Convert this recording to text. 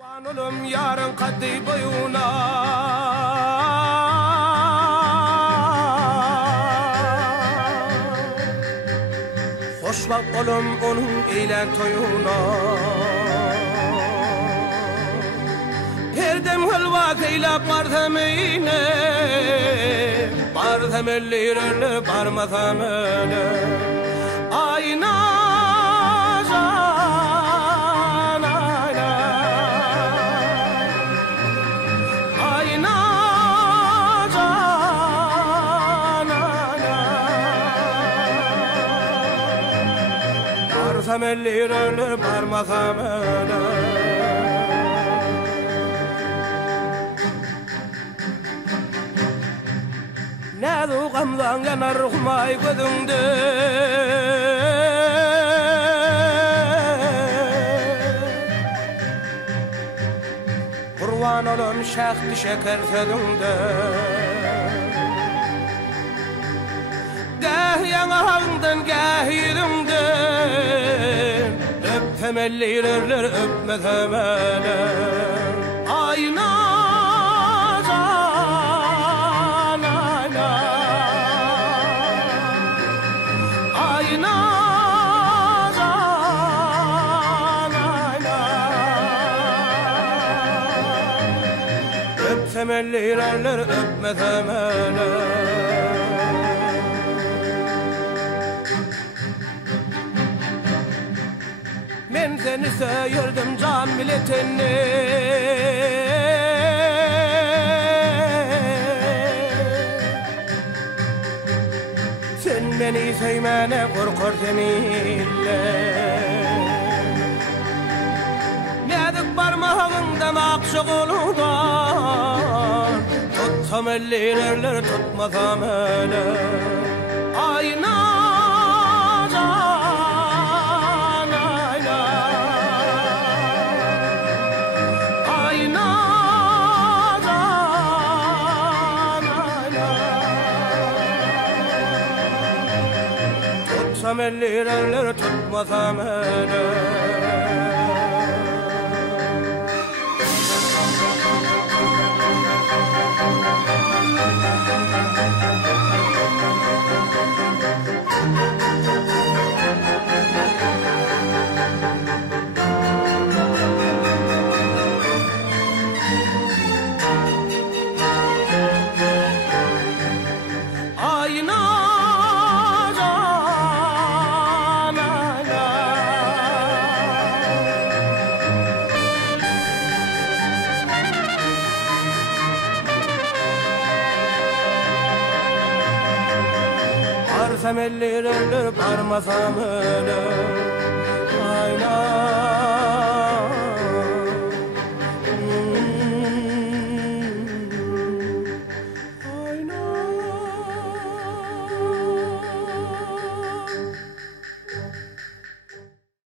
Kurbanım yarın kaddi boyuna hoşbak olum onun eyle toyuna Herdem hılva keylap bartemine Bartemellilerle barmatamele Ayna Bartemellilerle barmatamele Nadu gamdan yanar ruhmay gözünde Kurban olum şahdi şeker tedinde Gah yanağından gah yüzünden Öptemellilerler öpme temele Ayna Temellilerler öpme temele Men seni söyürdüm can milletini Sen beni sevmene korkar seninle Nedik parmağından akşık oludan Tutsam ellilerler tutmasam öyle Ayna can ayna Ayna can ayna Tutsam ellilerler tutmasam öyle Bartemellilerler barmasam öyle